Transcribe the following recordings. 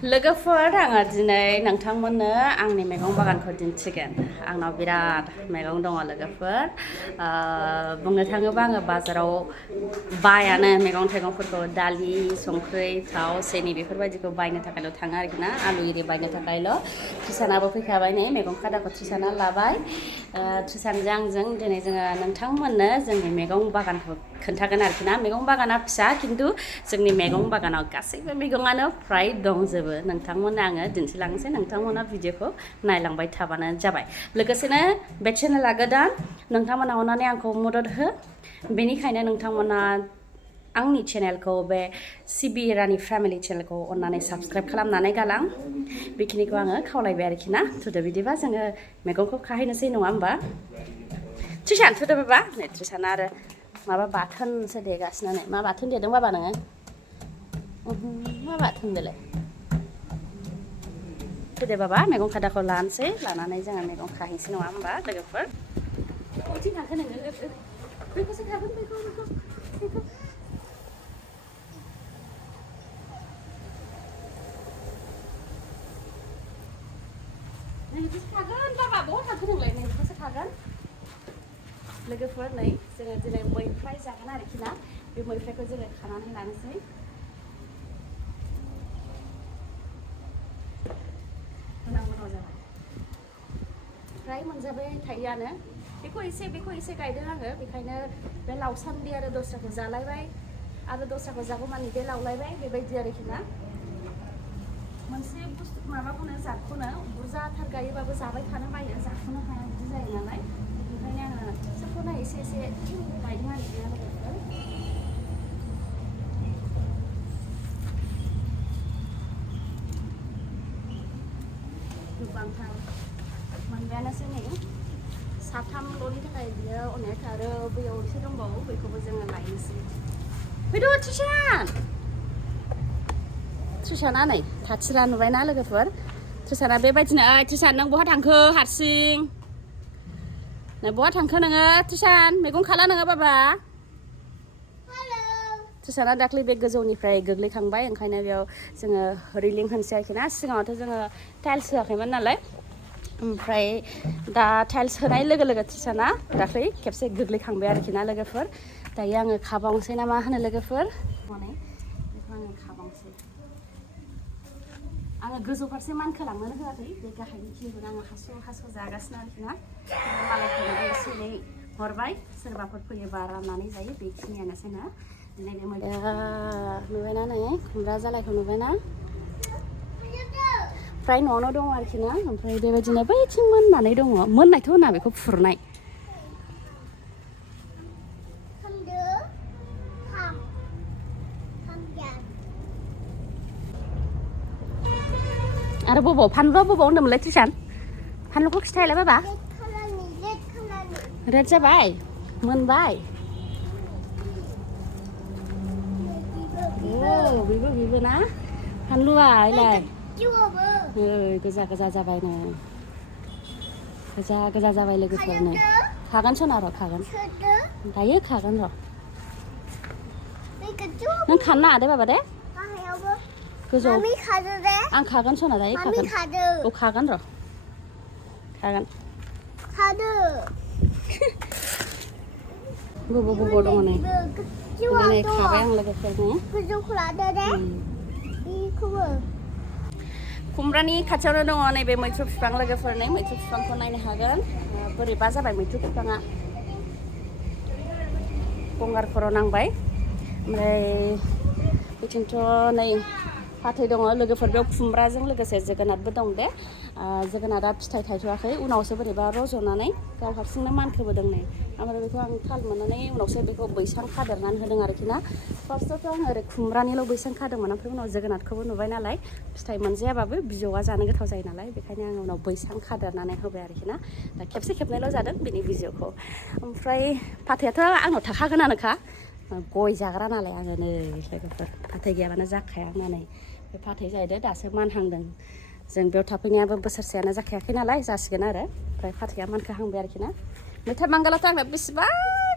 लोगोफोर आङो दिनै नोंथांमोननो आंनि मैगं बागानखौ दिन्थिगोन आंनाव बिराद मैगं दङ लोगोफोर बुंनो थाङोबा आङो बाजाराव बायानो मैगं थाइगंफोरखौ दालि संख्रि थाव सेनि बेफोरबायदिखौ बायनो थाखायल' थाङो आरोखि ना आलु इरि बायनो थाखायल' ट्रिसानाबो फैखाबाय नै मैगं खादाखौ ट्रिसाना लाबाय ट्रिसानजों आंजों दिनै जोङो नोंथांमोननो जोंनि मैगं बागानखौ खोन्थागोन आरोखि ना मैगं बागाना फिसा खिन्थु जोंनि मैगं बागानाव गासैबो मैगङानो फ्राय दंजोबो नोंथांमोननो आङो दिन्थिलांनोसै नोंथांमोना भिडिअखौ नायलांबाय थाबानो जाबाय लोगोसेनो बे चेनेला गोदान नोंथांमोना अननानै आंखौ मदद हो बेनिखायनो नोंथांमोना आंनि चेनेलखौ बे सिबि रानि फेमिलि चेनेलखौ अननानै साबस्क्राइब खालामनानै गालां बेखिनिखौ आङो खावलायबाय आरोखि ना थुदो बिदिबा जोङो मैगंखौ खाहैनोसै नङा होमबा ट्रिसान थुदो बाबा नै ट्रिसाना आरो माबा बाथोनसो देगासिनो नै मा बाथोन देदों बाबा नोङो मा बाथोन देलाय फैदो बाबा मैगं खादाखौ लानोसै लानानै जोङो मैगं खाहैनोसै नङा होमबा लोगोफोर बबेथिं थांखो नोङो बेखौसो खागोन बेखौ नैखौसो खागोन बाबा बहा थांखो नोंलाय नैखौसो खागोन लोगोफोर नै जोङो दिनै मैफ्राय जागोन आरोखि ना बे मैफ्रायखौ जोङो खानानै लानोसै मोनाव जाबाय फ्राय मोनजाबाय थायोआनो बेखौ एसे गायदों आङो बेखायनो बे लावसान्दि आरो दस्राखौ जालायबाय आरो दस्राखौ जागौमानि बे लावलायबाय बेबायदि आरोखि ना मोनसे बुस्थु माबाखौनो जातखौनो बुरजाथार गायोबाबो जाबाय थानो बायो जाख'नो हाया बिदि जायो नालाय ओंखायनो आङो सोबखौनो एसे गायदों आरोखि ना लोगोफोर गोबांथार मोनबायानोसै नै साथामल'नि थाखाय बियो अनेक आरो बैयाव एसे दंबावो बेखौबो जोङो लायनोसै फैद' ट्रिसाना नै थाथिरा नुबायना लोगोफोर ट्रिसाना बेबायदिनो ओइ ट्रिसान नों बहा थांखो हारसिं नै बहा थांखो नोङो ट्रिसान मैगं खाला नोङो बाबा ट्रिसाना दाख्लै बे गोजौनिफ्राय गोग्लैखांबाय ओंखायनो बेयाव जोङो रिलिं होनोसै आरोखि ना सिगाङावथ' जोङो टाइल्स होआखैमोन नालाय ओमफ्राय दा टाइल्स होनाय लोगो लोगो ट्रिसाना दाख्लै खेबसे गोग्लैखांबाय आरोखि ना लोगोफोर दायो आङो खाबावनोसै ना मा होनो लोगोफोर माने बेखौ आङो खाबावनोसै आङो गोजौ फारसे मानखोलांनोनो होआखै बे गाहायनि खिनिखौनो आङो हास' जागासिनो आरोखि ना मालायफोरनो एसे एनै हरबाय सोरबाफोर फैयोबा राननानै जायो बेखिनियानोसैना नुबायना नै खुमब्रा जालायखौ नुबायना फ्राय न'आवनो दङ आरोखि ना ओमफ्राय बेबायदिनो बैथिं मोननानै दङ मोननायथ' होना बेखौ फुरनाय आरो बबाव फानलुआ बबाव होनदोंमोनलाय ट्रिसान फानलुखौ खिथायलाय बाबा रेड जाबाय मोनबाय बेबो ना फानलुआ आइलाय गोजा जाबाय नो गोजा जाबाय लोगोफोर नै खागोन सना र' खागोन दायो खागोन र' नों खानो नाङा दे बाबा दे गोजौ आं खागोन सना दायो खागोन औ खागोन र' खागोन बबाव दङ नै खाबाय आं लोगोफोर खुमब्रानि खाथियावनो दङ नैबे मैथ्रु बिफां लोगोफोर नै मैथ्रु बिफांखौ नायनो हागोन बोरैबा जाबाय मैथ्रु बिफाङा गंगार खर' नांबाय ओमफ्राय बिथिंथ' नै फाथै दङ लोगोफोर बेयाव खुमब्राजों लोगोसे जोगोनारबो दं दे जोगोनारा फिथाइ थायथ'वाखै उनावसो बोरैबा रज'नानै गाव हारसिंनो मानखोबोदों नै ओमफ्राय बेखौ आं थाल मोननानै उनावसो बेखौ बैसां खादेरनानै होदों आरोखि ना फार्स्टआवथ' आङो ओरै खुमब्रानिल' बैसां खादोंमोन ओमफ्राय उनाव जोगोनारखौबो नुबाय नालाय फिथाइ मोनजायाबाबो बिजौआ जानो गोथाव जायो नालाय बेखायनो आङो उनाव बैसां खादेरनानै होबाय आरोखि ना दा खेबनैल' जादों बिनि बिजौखौ ओमफ्राय फाथैयाथ' आंनाव थाखागोनानोखा गय जाग्रा नालाय आङो नै लोगोफोर फाथै गैयाबानो जाखाया होननानै बे फाथै जाहैदों दासो मानहांदों जों बेयाव थाफैनायाबो बोसोरसेयानो जाखायाखै नालाय जासिगोन आरो ओमफ्राय फाथैया मानखोहांबाय आरोखि ना मैथा बांगालाथ' आंना बेसेबां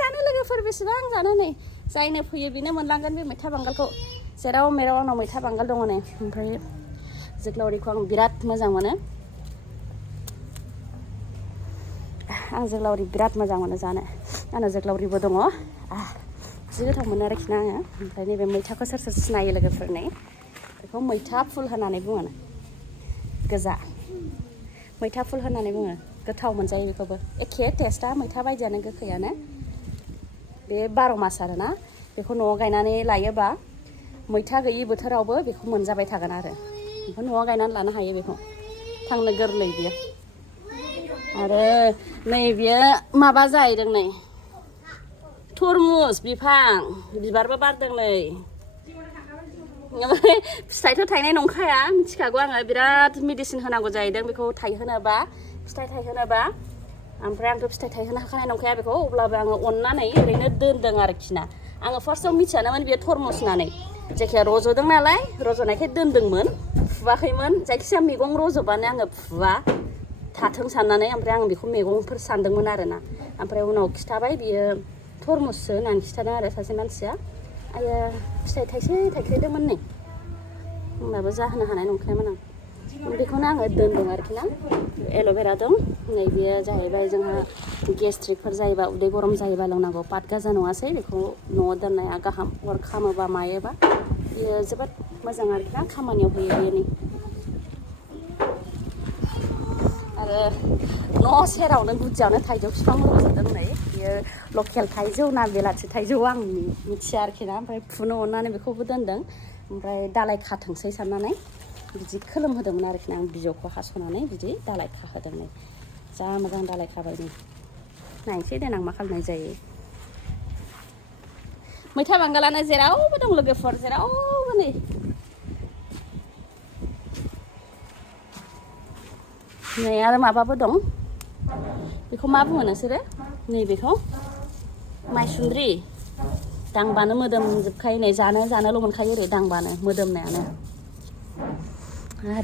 जानो लोगोफोर बेसेबां जानो नै जायनो फैयो बेनो मोनलांगोन बे मैथा बांगालखौ जेराव मेराव आंनाव मैथा बांगाल दङ नै ओमफ्राय जोग्लावरिखौ आं बिराद मोजां मोनो आं जोग्लावरि बिराद मोजां मोनो जानो आंना जोग्लावरिबो दङ जि गोथाव मोनो आरोखि ना आङो ओमफ्राय नैबे मैथाखौ सोर सोर सिनायो लोगोफोरनि बेखौ मैथा फुल होननानै बुङो गोजा मैथा फुल होननानै बुङो गोथाव मोनजायो बेखौबो एखे टेस्टआ मैथा बायदियानो गोखैयानो बे 12 मास आरोना बेखौ न'आव गायनानै लायोबा मैथा गैयि बोथोरावबो बेखौ मोनजाबाय थागोन आरो बेखौ न'आव गायनानै लानो हायो बेखौ थांनो गोरलै बियो आरो नै बियो माबा जाहैदों नै तरमुज बिफां बिबारबो बारदों नै फिथाइथ' थायनाय नंखाया मिथिखागौ आङो बिराद मेडिसिन होनांगौ जाहैदों बेखौ थायहोनोबा फिथाइ थायहोनोबा ओमफ्राय आंथ' फिथाइ थायहोनो हाखानाय नंखाया बेखौ अब्लाबो आङो अननानै ओरैनो दोनदों आरोखि ना आङो फार्स्टआव मिथियानोमोन बेयो तरमुज होननानै जायखिया रज'दों नालाय रज'नायखाय दोनदोंमोन फुवाखैमोन जायखिजाया मैगं रज'बानो आङो फुवा थाथों साननानै ओमफ्राय आं बेखौ मैगंफोर सानदोंमोन आरोना ओमफ्राय उनाव खिथाबाय बियो तरमुजसो होननानै खिथादों आरो सासे मानसिया आयो फिथाइ थाइख्रेदोंमोन नै होमबाबो जाहोनो हानाय नंखायामोन आं बेखौनो आङो दोनदों आरोखि ना एल'भेरा दं नै बेयो जाहैबाय जोंहा गेस्ट्रिकफोर जायोबा उदै गरम जायोबा लोंनांगौ पात गाजा नङासै बेखौ न'आव दोननाया गाहाम अर खामोबा मायोबा बेयो जोबोद मोजां आरोखि ना खामानियाव होयो बेयो नै आरो न' सेरावनो गुदियावनो थाइजौ बिफां रज'दों नै बेयो लकेल थाइजौ ना बेलाथि थाइजौ आं मिथिया आरोखि ना ओमफ्राय फुनो अननानै बेखौबो दोनदों ओमफ्राय दालाय खाथोंसै साननानै बिदि खोलोमहोदोंमोन आरोखि ना आं बिजौखौ हास'नानै बिदि दालाय खाहोदों नै जा मोजां दालाय खाबाय नै नायनोसै देनां मा खालामनाय जायो मैथा बांगालानो जेरावबो दं लोगोफोर जेरावबो नै नै आरो माबाबो दं बेखौ मा बुङो नोंसोरो नैबेखौ माइसुन्द्रि दांबानो मोदोमजोबखायो नै जानोल' मोनखायो ओरै दांबानो मोदोमनायानो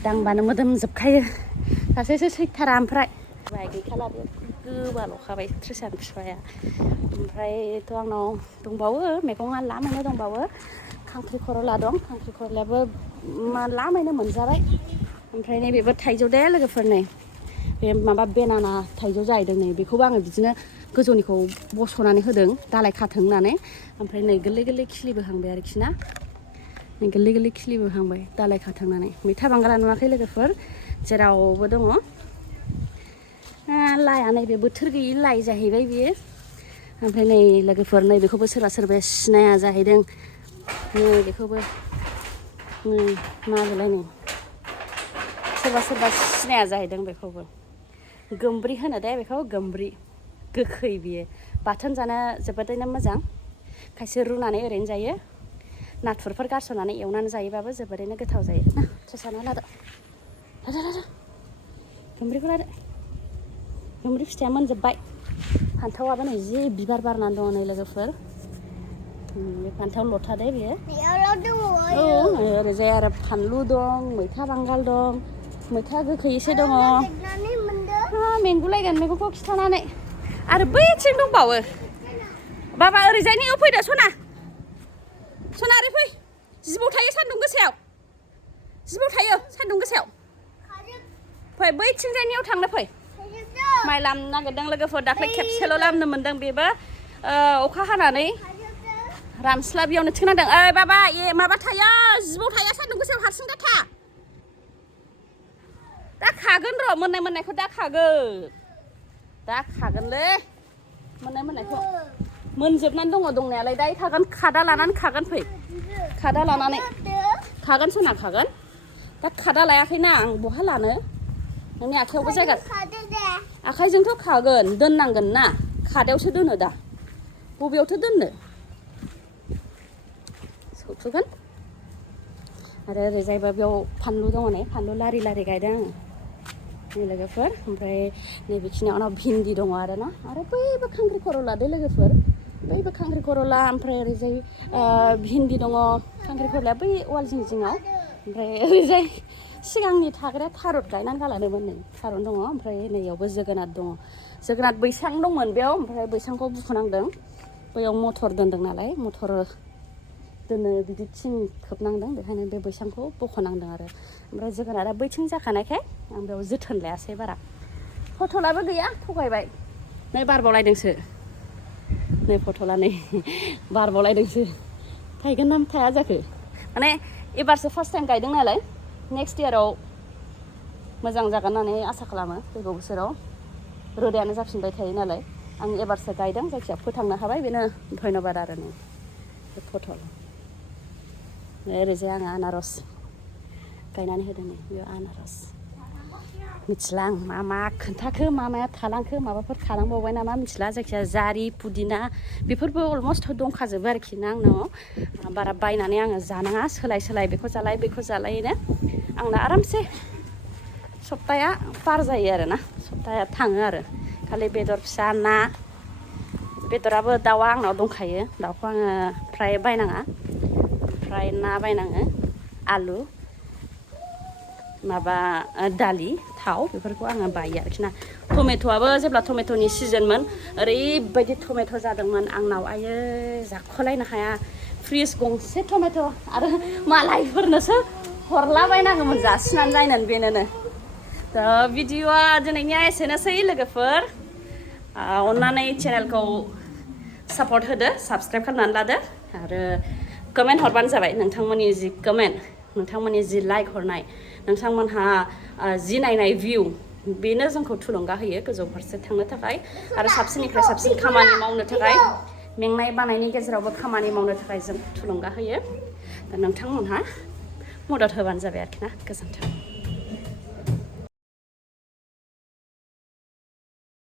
दांबानो मोदोमजोबखायो सासेसो सैथारा ओमफ्राय गैखाला बे गोबाल'खाबाय थ्रिसान बिफाया ओमफ्रायथ' आंनाव दंबावो मैगङा लामैनो दंबावो खांख्रिखरला दं खांख्रिखरलायाबो लामैनो मोनजाबाय ओमफ्राय नैबेबो थाइजौ दे लोगोफोर नै बे माबा बेनाना थाइजौ जाहैदों नै बेखौबो आङो बिदिनो गोजौनिखौ बस'नानै होदों दालाय खाथों होननानै ओमफ्राय नै गोरलै गोरलै खिलिबोहांबाय आरोखि ना नै गोरलै गोरलै खिलिबोहांबाय दालाय खाथोंनानै मैथा बांगाला नुवाखै लोगोफोर जेरावबो दङ लाया नैबे बोथोर गैयि लाइ जाहैबाय बियो ओमफ्राय नै लोगोफोर नै बेखौबो सोरबा सोरबा सिनाया जाहैदों नै बेखौबो मा बेलाय नै सोरबा सिनाया जाहैदों बेखौबो गोमब्रि होनो दे बेखौ गोमब्रि गोखै बियो बाथोन जानो जोबोदैनो मोजां खायसे रुनानै ओरैनो जायो नाथुरफोर गारसननानै एवनानै जायोबाबो जोबोरैनो गोथाव जायो ना थ्रिसाना लादो गोमब्रिखौ लादो गोमब्रि फिथाइया मोनजोब्बाय फान्थावाबो नै जि बिबार बारनानै दङ नै लोगोफोर बे फान्थाव लथा दे बेयो ओरैजाय आरो फानलु दं मैथा बांगाल दं मैथा गोखै एसे दङ मेंगुलायगोन मैगंखौ खिथानानै आरो बैथिं दंबावो बाबा ओरैजायनियाव फैदो सना ओरै फै जिबौ थायो सान्दुं गोसायाव फै बैथिंजायनियाव थांनो फै माइ लामनो नागिरदों लोगोफोर दाख्लै खेबसेल' लामनो मोनदों बेबो अखा हानानै रानस्लाबियावनो थिखोनांदों ओइ बाबा माबा थाया जिबौ थाया सान्दुं गोसायाव हारसिं दाथा दा खागोन र' मोननायखौ दा खागोनलै मोननायखौ मोनजोबनानै दङ दंनायालाय दायो खागोन खादा लानानै खागोन फै खादा लानानै खागोन सना खागोन दा खादा लायाखैना आं बहा लानो नोंनि आखायावबो जायगा आखाइजोंथ' खागोन दोननांगोन ना खादायावसो दोनो दा बबेयावथो दोननो सौथुगोन आरो ओरैजायबा बेयाव फानलु दङ नै फानलु लारि गायदों आङो नै लोगोफोर ओमफ्राय नैबेखिनियाव आंनाव भिन्दि दङ आरोना आरो बैबो खांख्रिखरला दे लोगोफोर बैबो खांख्रिखरला ओमफ्राय ओरैजाय भिन्दि दङ खांख्रिखरलाया बै वाल जिङाव ओमफ्राय ओरैजाय सिगांनि थाग्राया थारुन गायनानै गालांदोंमोन नै थारुन दङ ओमफ्राय नैयावबो जोगोनार दङ जोगोनार बैसां दंमोन बेयाव ओमफ्राय बैसांखौ बुखुनांदों बैयाव मटर दोनदों नालाय मटर दोनो बिदि थिं खोबनांदों बेखायनो बे बैसांखौ बख'नांदों आरो ओमफ्राय जोगोनारा बैथिं जाखानायखाय आं बेयाव जोथोन लायासै बारा फटलाबो गैया थगायबाय नै बारबावलायदोंसो नै फटला नै बारबावलायदोंसो थायगोन ना थाया जाखो माने एबारसो फार्स्ट टाइम गायदों नालाय नेक्स्ट इयाराव मोजां जागोन होननानै आसा खालामो फैगौ बोसोराव रोदायानो जाफिनबाय थायो नालाय आं एबारसो गायदों जायखिया फोथांनो हाबाय बेनो धन्यबाद आरो नै बे फटल ओरैजाय आङो आनारस गायनानै होदों नै बेयाव आनारस मिथिला आं मा मा खोन्थाखो मा माया थालांखो माबाफोर थालांबावबाय नामा मिथिला जायखिया जारि पुदिना बेफोरबो अलमस्ट दंखाजोबो आरोखि ना आंनाव बारा बायनानै आङो जानाङा सोलाय सोलाय बेखौ जालाय बेखौ जालायनो आंना आरामसे सप्ताया पार जायो आरो ना सप्ताया थाङो आरो खालि बेदर फिसा ना बेदराबो दाउआ आंनाव दंखायो दाउखौ आङो फ्राय बायनाङा ओमफ्राय ना बायनाङो आलु माबा दालि थाव बेफोरखौ आङो बायो आरोखि ना टमेट'आबो जेब्ला टमेट'नि सिजनमोन ओरैबायदि टमेट' जादोंमोन आंनाव आयै जाख'लायनो हाया फ्रिज गंसे टमेट' आरो मालायफोरनोसो हरलाबायनाङोमोन जासिनानै नायनानै बेनोनो दा भिडिअआ दिनैनिया एसेनोसै लोगोफोर अन्नानै चेनेलखौ सापर्ट होदो साबस्क्राइब खालामनानै लादो आरो कमेन्ट हरबानो जाबाय नोंथांमोननि जि कमेन्ट नोंथांमोननि जि लाइक हरनाय नोंथांमोनहा जि नायनाय भिउ बेनो जोंखौ थुलुंगा होयो गोजौ फारसे थांनो थाखाय आरो साबसिननिफ्राय साबसिन खामानि मावनो थाखाय मेंनाय बानायनि गेजेरावबो खामानि मावनो थाखाय जों थुलुंगा होयो दा नोंथांमोनहा मदद होबानो जाबाय आरोखि ना गोजोन्थों